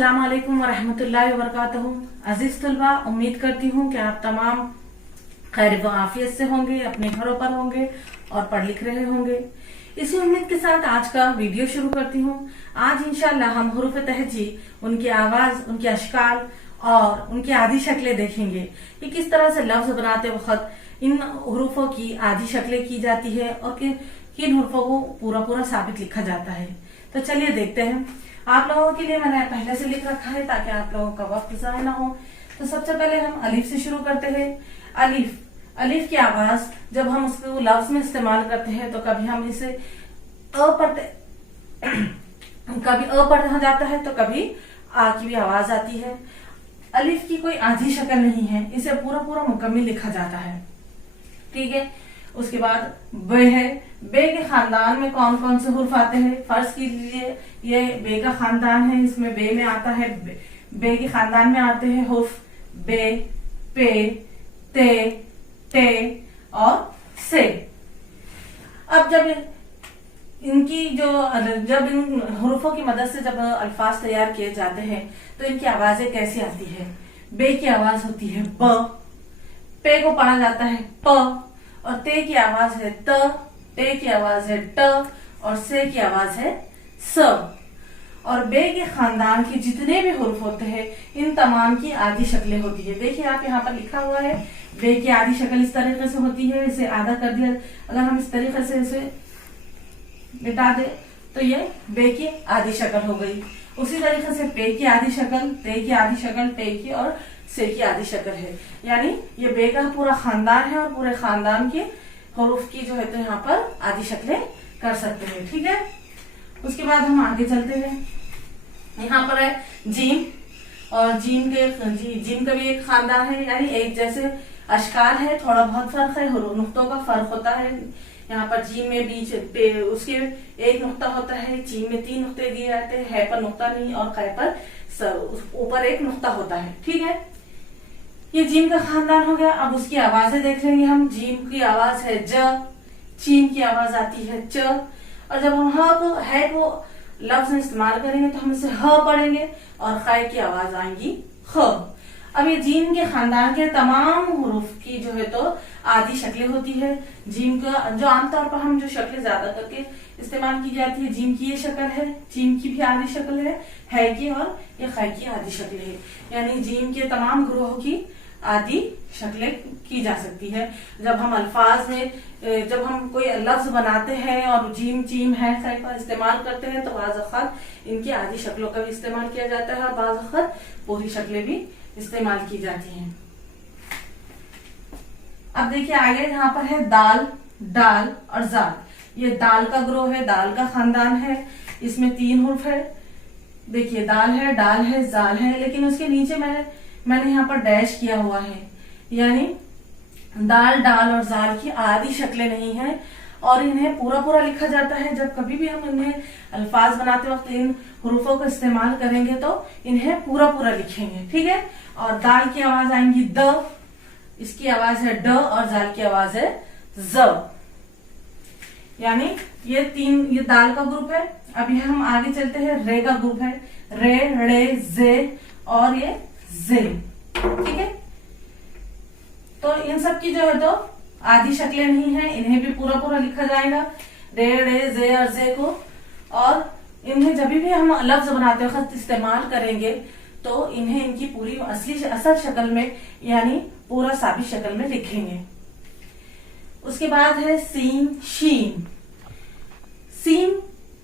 अस्सलाम वालेकुम वरहमतुल्लाहि वबरकातुहू। अजीज तलबा, उम्मीद करती हूँ कि आप तमाम खैर व आफियत से होंगे, अपने घरों पर होंगे और पढ़ लिख रहे होंगे। इसी उम्मीद के साथ आज का वीडियो शुरू करती हूँ। आज इंशाल्लाह हम हुरूफ तहजी, उनकी आवाज, उनके अशकाल और उनकी आदि शक्लें देखेंगे कि किस तरह से लफ्ज बनाते वक्त इन हुरूफों की आदि शक्लें की जाती है और किन हुरूफों को पूरा पूरा साबित लिखा जाता है। तो चलिए देखते हैं। आप लोगों के लिए मैंने पहले से लिख रखा है ताकि आप लोगों का वक्त ज़ाया ना हो। तो सबसे पहले हम अलिफ से शुरू करते हैं। अलिफ की आवाज जब हम उसको लफ्ज में इस्तेमाल करते हैं तो कभी हम इसे कभी अ पढ़ा जाता है तो कभी आ की भी आवाज आती है। अलिफ की कोई आधी शक्ल नहीं है, इसे पूरा पूरा मुकम्मल लिखा जाता है। ठीक है। उसके बाद बे है। बे के खानदान में कौन कौन से हुर्फ आते हैं? फर्ज कीजिए ये बे का खानदान है, इसमें बे में आता है, बे के खानदान में आते हैं हुर्फ बे, पे, ते, टे और से। अब जब इन हुरूफों की मदद से जब अल्फाज तैयार किए जाते हैं तो इनकी आवाजें कैसी आती है? बे की आवाज होती है ब, पे को पढ़ा जाता है प, और ते की आवाज है त, टे की आवाज है ट और से की आवाज है स। और बे के खानदान के जितने भी हुर्फ होते हैं इन तमाम की आधी शक्लें होती है। देखिए आप यहाँ पर लिखा हुआ है बे की आधी शक्ल इस तरीके से होती है। इसे आधा कर दिया, अगर हम इस तरीके से इसे मिटा दे तो ये बे की आधी शक्ल हो गई। उसी तरीके से पे की आधी शक्ल, ते की आधी शक्ल, टे की और से की आधी शक्ल है। यानी ये बे का पूरा खानदान है और पूरे खानदान के हुरूफ की जो है तो यहाँ पर आधी शक्लें कर सकते हैं। ठीक है। उसके बाद हम आगे चलते हैं। यहाँ पर है जीम, और जीम का भी एक खानदान है, यानी एक जैसे अशकार है, थोड़ा बहुत फर्क है, नुक्तों का फर्क होता है। यहाँ पर जीम में बीच पे उसके एक नुक्ता होता है, जीम में 3 नुक्ते दिए जाते हैं, है पर नुक्ता नहीं और कै पर ऊपर एक नुक्ता होता है। ठीक है। ये जीम का खानदान हो गया। अब उसकी आवाजें देख लेंगे हम। जीम की आवाज है ज, चीन की आवाज आती है च, और जब हम है को लफ्ज में इस्तेमाल करेंगे तो हम इसे ह पढ़ेंगे और खै की आवाज आएंगी ख। अब ये जीम के खानदान के तमाम हुरूफ की जो है तो आधी शक्लें होती है। जीम का जो आमतौर पर हम जो शक्लें ज्यादा करके इस्तेमाल की जाती है, जीम की ये शक्ल है, जीम की भी आधी शक्ल है की और ये खै की आधी शक्ल है। यानी जीम के तमाम ग्रोह की आदि शक्लें की जा सकती है। जब हम अल्फाज में जब हम कोई लफ्ज बनाते हैं और जीम चीम है खै का इस्तेमाल करते हैं तो बाज़ वक़्त इनकी आदि शक्लों का भी इस्तेमाल किया जाता है और बाज़ वक़्त पूरी शक्लें भी इस्तेमाल की जाती हैं। अब देखिए आगे यहाँ पर है दाल, डाल और जाल। ये दाल का ग्रोह है, दाल का खानदान है, इसमें 3 हुर्फ है। देखिए दाल है, डाल है, जाल है, लेकिन उसके नीचे मैंने यहाँ पर डैश किया हुआ है, यानी दाल, डाल और जाल की आधी शक्लें नहीं है और इन्हें पूरा पूरा लिखा जाता है। जब कभी भी हम इन्हें अल्फाज बनाते वक्त इन हुरूफों का इस्तेमाल करेंगे तो इन्हें पूरा पूरा लिखेंगे। ठीक है। और दाल की आवाज आएंगी द, इसकी आवाज है ड और जाल की आवाज है ज। यानी ये दाल का ग्रुप है। अब ये हम आगे चलते हैं। रे का ग्रुप है, रे, रे, जे और ये जे। ठीक है। तो इन सब की जो है तो आधी शक्लें नहीं है, इन्हें भी पूरा पूरा लिखा जाएगा, रे, रे, जे और जे को। और इन्हें जब भी हम लफ्ज बनाते वक्त इस्तेमाल करेंगे तो इन्हें इनकी पूरी असल शक्ल में यानी पूरा साबित शक्ल में लिखेंगे। उसके बाद है सीन, शीन। सीन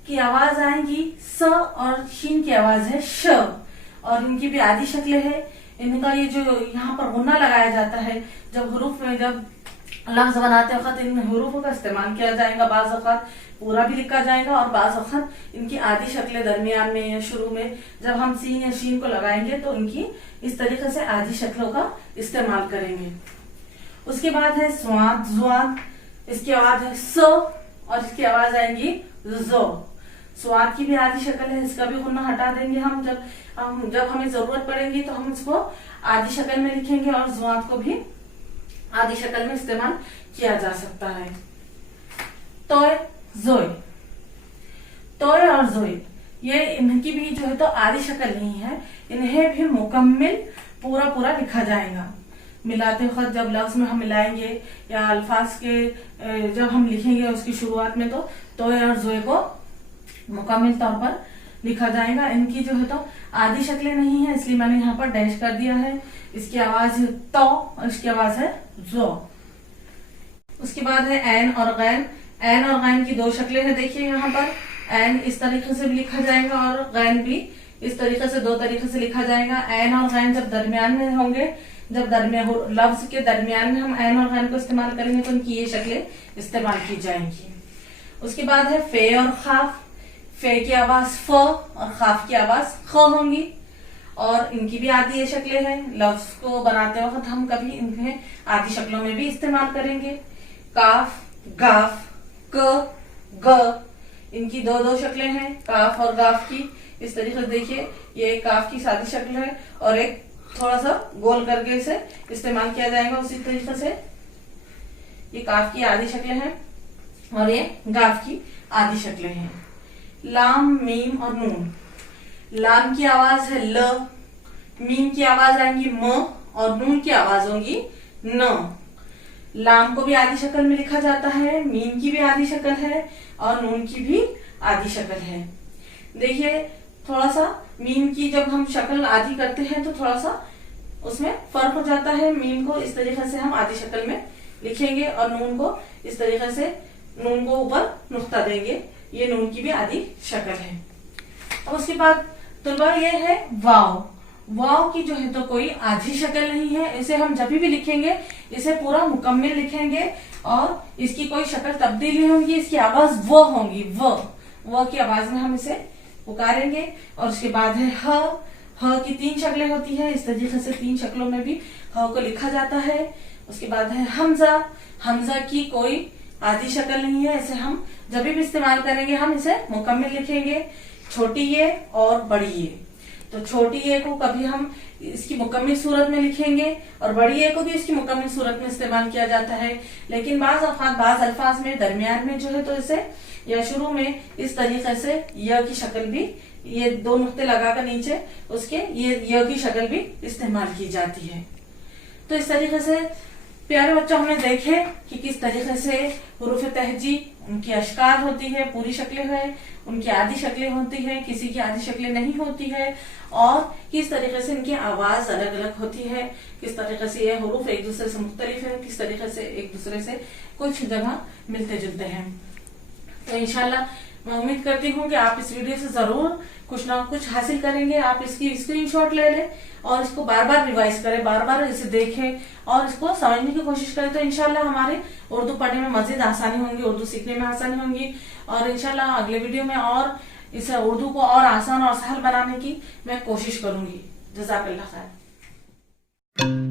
की आवाज आएगी स और शीन की आवाज है श, और इनकी भी आधी शक्लें है। इनका ये जो यहाँ पर गुन्ना लगाया जाता है, जब हुरूफ में जब लफ्ज बनाते वक्त इन हुरूफों का इस्तेमाल किया जाएगा, बाज़ वक़्त पूरा भी लिखा जाएगा और बाज़ वक़्त इनकी आधी शक्लें दरमियान में या शुरू में जब हम सीन या शीन को लगाएंगे तो इनकी इस तरीके से आधी शक्लों का इस्तेमाल करेंगे। उसके बाद है स्वाद, जुआद। इसकी आवाज है स और इसकी आवाज आएगी जो। स्वाद की भी आधी शक्ल है, इसका भी गुन्ना हटा देंगे हम। जब हमें जरूरत पड़ेगी तो हम इसको आधी शक्ल में लिखेंगे और जुआद को भी आधी शक्ल में इस्तेमाल किया जा सकता है। तोय, जोय। तोय और जोय ये इनकी भी जो है तो आधी शक्ल नहीं है, इन्हें भी मुकम्मिल पूरा पूरा लिखा जाएगा। मिलाते वक्त जब लफ्ज में हम मिलाएंगे या अल्फाज के जब हम लिखेंगे उसकी शुरुआत में तो और जोए को मुकम्मिल तौर पर लिखा जाएगा। इनकी जो है तो आधी शक्लें नहीं है, इसलिए मैंने यहाँ पर डैश कर दिया है। इसकी आवाज है तो और इसकी आवाज है जो। उसके बाद है ऐन और गैन। ऐन और गैन की दो शक्लें हैं, देखिए यहाँ पर ऐन इस तरीके से भी लिखा जाएगा और गैन भी इस तरीके से, दो तरीके से लिखा जाएगा। ऐन और गैन जब दरमियान में होंगे, जब लफ्ज के दरमियान में हम ऐन और गैन को इस्तेमाल करेंगे तो इनकी ये शक्लें इस्तेमाल की जाएंगी। उसके बाद है फे और खाफ। फे की आवाज फ और खाफ की आवाज ख होंगी और इनकी भी आधी ये शक्लें हैं। लफ्ज को बनाते वक्त हम कभी इन्हें आधी शक्लों में भी इस्तेमाल करेंगे। काफ, गाफ, क, ग, इनकी दो दो शक्लें हैं, काफ और गाफ की। इस तरीके से देखिए, ये काफ की सादी शक्ल है और एक थोड़ा सा गोल करके इसे इस्तेमाल किया जाएगा। उसी तरीके से ये काफ की आधी शक्लें हैं और ये गाफ की आधी शक्लें हैं। लाम, मीम और नून। लाम की आवाज है ल, मीम की आवाज आएंगी म और नून की आवाज होगी न। लाम को भी आधी शक्ल में लिखा जाता है, मीम की भी आधी शक्ल है और नून की भी आधी शक्ल है। देखिए थोड़ा सा मीम की जब हम शक्ल आधी करते हैं तो थोड़ा सा उसमें फर्क हो जाता है। मीम को इस तरीके से हम आधी शक्ल में लिखेंगे और नून को इस तरीके से, नून को ऊपर नुक्ता देंगे, ये नून की भी आधी शक्ल है। अब उसके बाद तलबा ये है वाव। वाव की जो है तो कोई आधी शक्ल नहीं है, इसे हम जब भी लिखेंगे इसे पूरा मुकम्मिल लिखेंगे और इसकी कोई शक्ल तब्दील नहीं होगी। इसकी आवाज वो होगी, वो की आवाज में हम इसे पुकारेंगे। और उसके बाद है ह की तीन शक्लें होती है, इस तरीके से तीन शक्लों में भी ह को लिखा जाता है। उसके बाद है हमजा। हमजा की कोई आधी शक्ल नहीं है, इसे हम जब भी इस्तेमाल करेंगे हम इसे मुकम्मिल लिखेंगे। छोटी ये और बड़ी ये, तो छोटी ये को कभी हम इसकी मुकम्मिल सूरत में लिखेंगे और बड़ी ये को भी इसकी मुकम्मिल सूरत में इस्तेमाल किया जाता है। लेकिन बाज अल्फाज में दरमियान में जो है तो इसे या शुरू में इस तरीके से य की शक्ल भी, ये दो नुक्ते लगाकर नीचे उसके ये य की शक्ल भी इस्तेमाल की जाती है। तो इस तरीके से प्यारे बच्चों हमने देखे कि किस तरीके से हुरूफ तहजी उनकी अशकार होती है, पूरी शक्लें हैं, उनकी आधी शक्लें होती है, किसी की आधी शक्लें नहीं होती है और किस तरीके से इनकी आवाज अलग अलग होती है, किस तरीके से ये हुरूफ एक दूसरे से मुख्तलिफ है, किस तरीके से एक दूसरे से कुछ जगह मिलते जुलते हैं। तो इंशाल्लाह मैं उम्मीद करती हूँ कि आप इस वीडियो से जरूर कुछ ना कुछ हासिल करेंगे। आप इसकी स्क्रीनशॉट ले लें और इसको बार बार रिवाइज करें, बार बार इसे देखें और इसको समझने की कोशिश करें। तो इंशाल्लाह हमारे उर्दू पढ़ने में मजीद आसानी होंगी, उर्दू सीखने में आसानी होंगी और इंशाल्लाह अगले वीडियो में और इसे उर्दू को और आसान और सहल बनाने की मैं कोशिश करूंगी। जज़ाकल्लाह खैर।